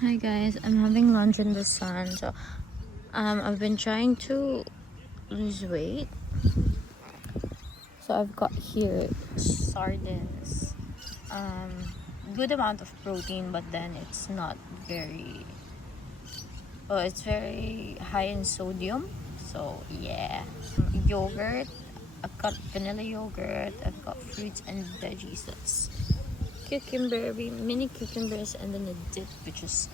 Hi guys, I'm having lunch in the sun. I've been trying to lose weight. So I've got here sardines. Good amount of protein, but then it's not very. Well, it's very high in sodium. So yeah, yogurt. I've got vanilla yogurt. I've got fruits and veggies. That's mini cucumbers, and then a dip, which is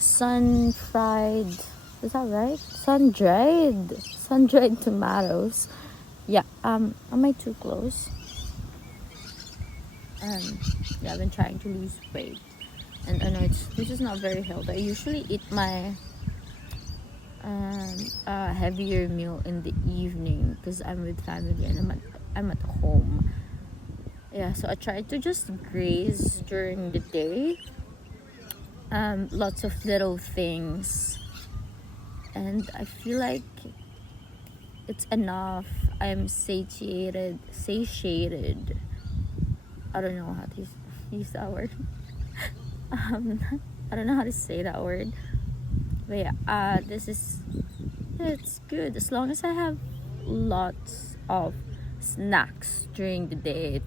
sun fried, is that right? Sun dried tomatoes. Yeah. Am I too close? Yeah, I've been trying to lose weight, and I know this is not very healthy. I usually eat my heavier meal in the evening because I'm with family and I'm at home. Yeah, so I try to just graze during the day. Lots of little things, and I feel like it's enough. I'm satiated. I don't know how to use that word. I don't know how to say that word. But yeah, it's good as long as I have lots of snacks during the day.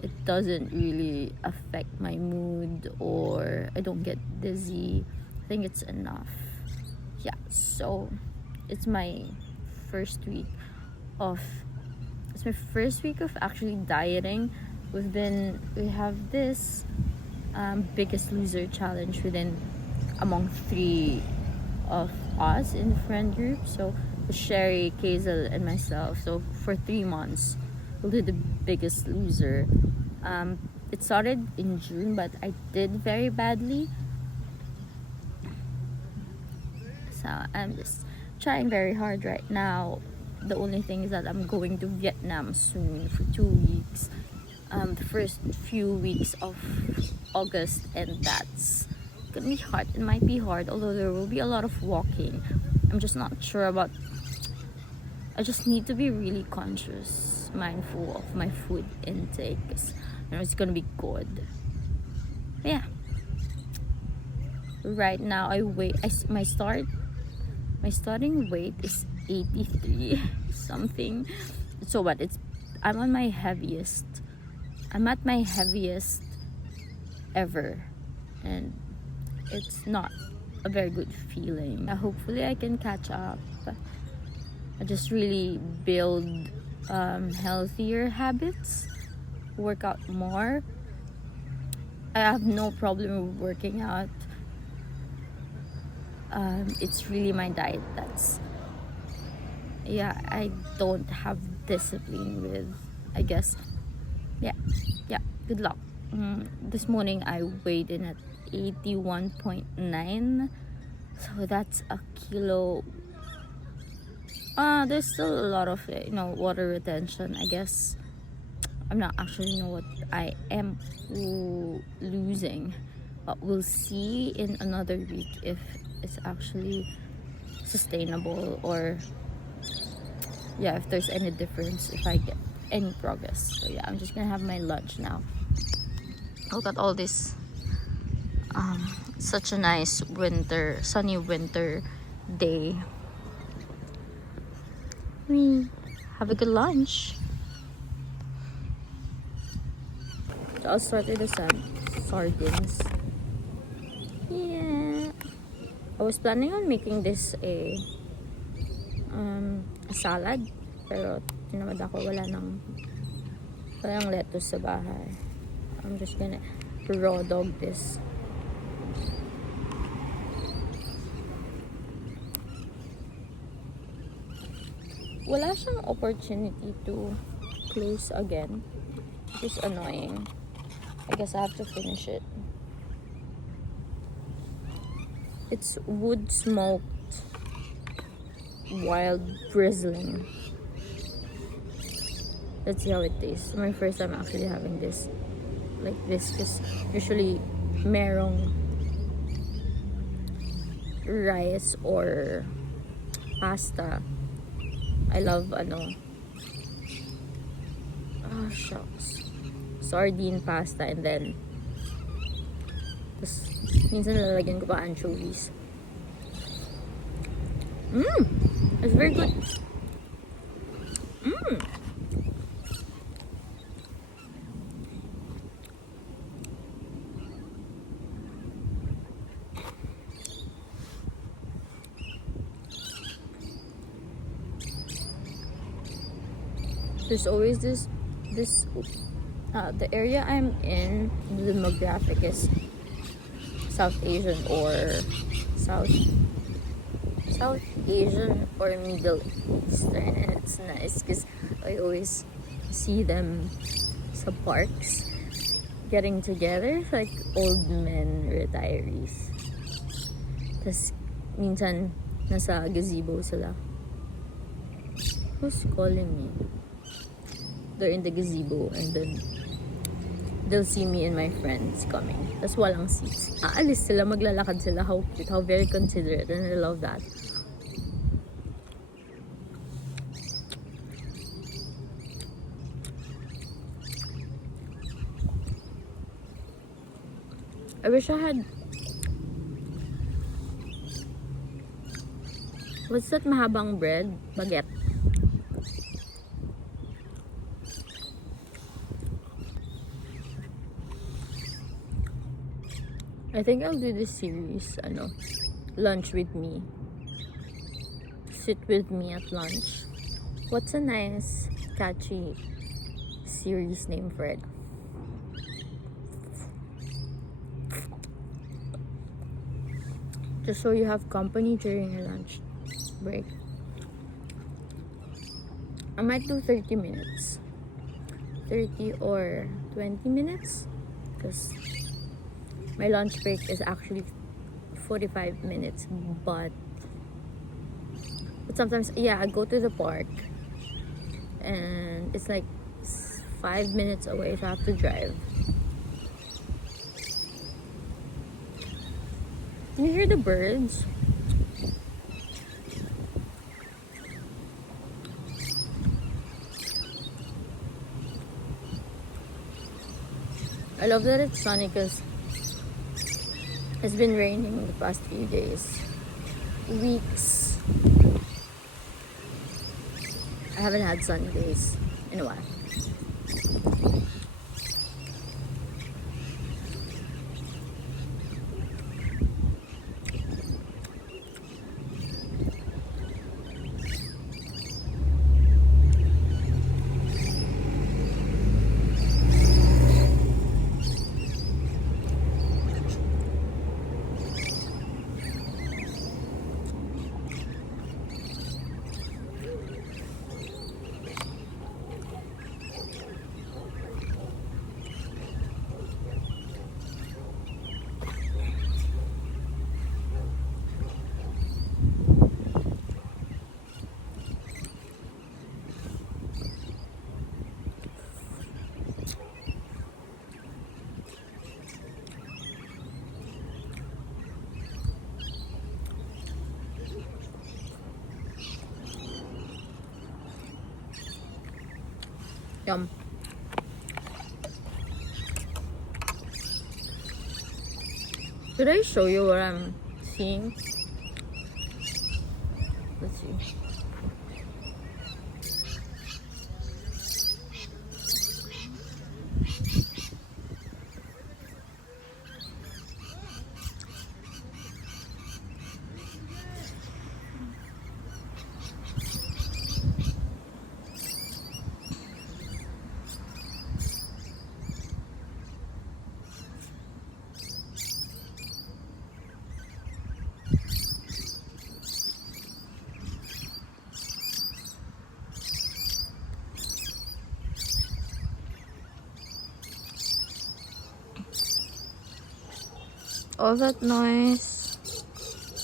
It doesn't really affect my mood or I don't get dizzy. I think it's enough. Yeah, so it's my first week of actually dieting. We have this biggest loser challenge among three of us in the friend group. So Sherry, Kazel, and myself. So for 3 months, we'll do the biggest loser. It started in June, but I did very badly. So I'm just trying very hard right now. The only thing is that I'm going to Vietnam soon for 2 weeks. The first few weeks of August, and that's gonna be hard. It might be hard, although there will be a lot of walking. I'm just not sure about. I just need to be really mindful of my food intake. 'Cause, it's gonna be good. But yeah. Right now, my starting weight is 83 something. So what? I'm on my heaviest. I'm at my heaviest ever, and it's not a very good feeling. Hopefully I can catch up. I just really build healthier habits, work out more. I have no problem with working out. It's really my diet I don't have discipline with, I guess. Yeah, good luck. This morning I weighed in at 81.9, so that's a kilo. There's still a lot of water retention, I guess. I'm not actually know what I am losing, but we'll see in another week if it's actually sustainable, or if there's any difference, if I get any progress. So I'm just gonna have my lunch now. Look at all this. Such a nice sunny winter day. Have a good lunch. So I'll start with the sardines. Yeah. I was planning on making this a salad, pero tinamad ako, walang lettuce sa bahay. I'm just gonna raw dog this. Wala siyang opportunity to close again, which is annoying. I guess I have to finish it. It's wood smoked wild bristling. Let's see how it tastes. My first time actually having this like this, because usually merong rice or pasta. I love shucks, sardine pasta, and then Tapos, minsan lalagyan ko pa anchovies. It's very good. There's always this the area I'm in, the demographic is South Asian or South Asian or Middle Eastern, and it's nice because I always see them sa parks getting together like old men retirees. Tapos minsan nasa gazebo sila. Who's calling me? They're in the gazebo and then they'll see me and my friends coming. Tapos walang seats. Aalis sila, maglalakad sila. How cute, how very considerate, and I love that. I wish I had... What's that mahabang bread? Baguette. I think I'll do this series, lunch with me. Sit with me at lunch. What's a nice, catchy series name for it? Just so you have company during your lunch break. I might do 30 minutes. 30 or 20 minutes. Because my lunch break is actually 45 minutes, but sometimes, I go to the park and it's like 5 minutes away, so I have to drive. Can you hear the birds? I love that it's sunny because it's been raining the past few days, weeks. I haven't had sunny days in a while. Yum. Should I show you what I'm seeing? Let's see. All that noise,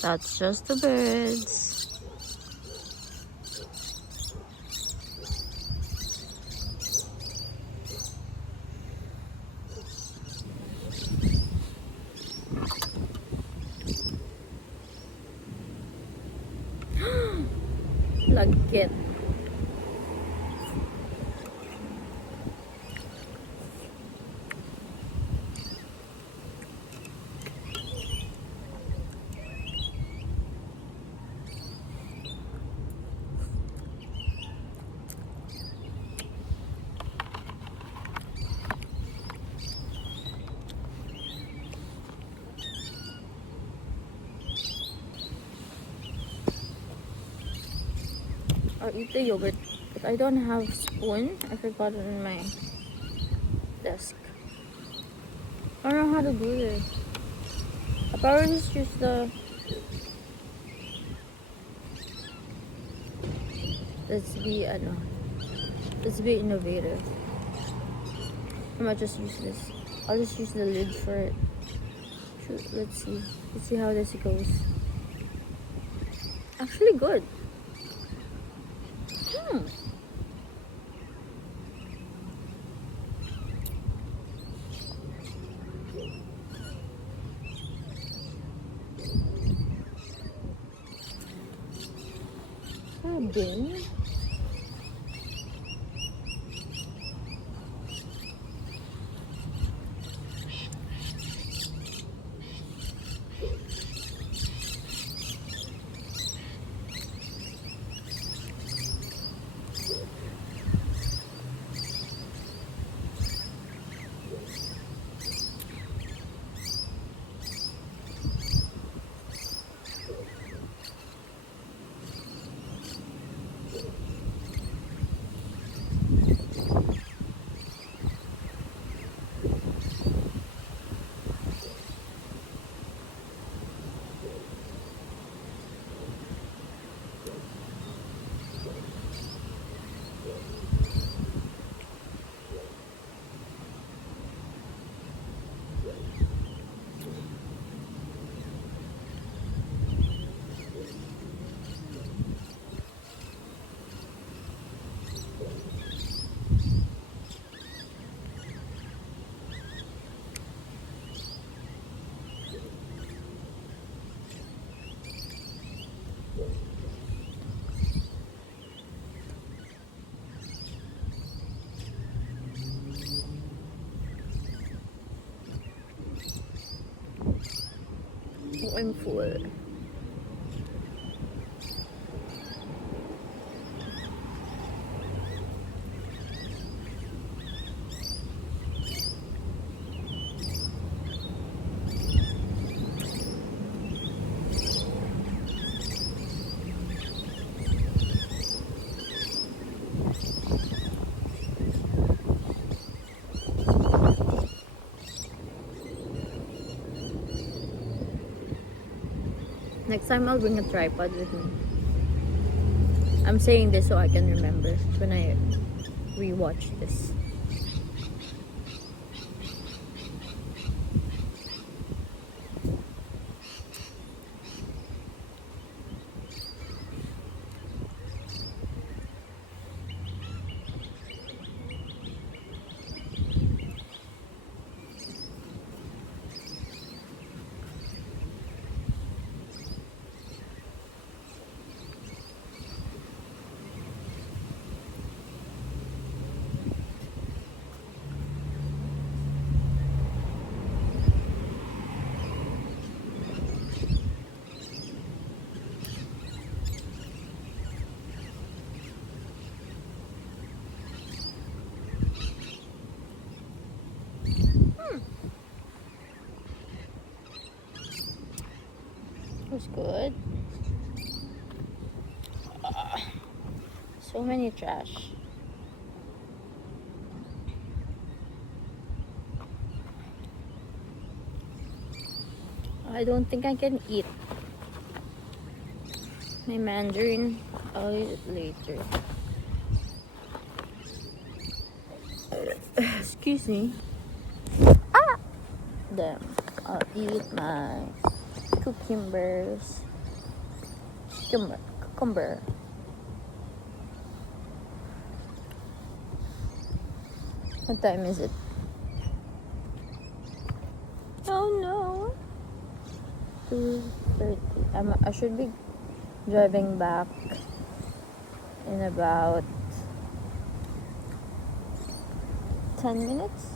that's just the birds. Lagkit. I'll eat the yogurt. If I don't have spoon, I forgot it in my desk. I don't know how to do this. I'll probably just use the... Let's be innovative. I might just use this. I'll just use the lid for it. Let's see how this goes. Actually good. Bin. I'm full. Next time I'll bring a tripod with me. I'm saying this so I can remember when I rewatch this. Was good. So many trash. I don't think I can eat my mandarin. I'll eat it later. Excuse me. Then I'll eat my cucumber. What time is it? Oh no. 2:30. I should be driving back in about 10 minutes.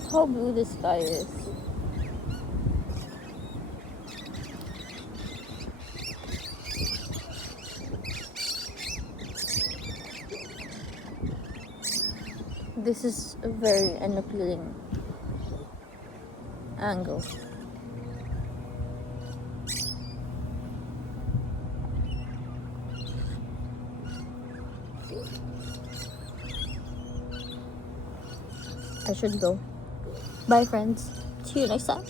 Look how blue the sky is. This is a very unappealing angle. I should go. Bye, friends. See you next time.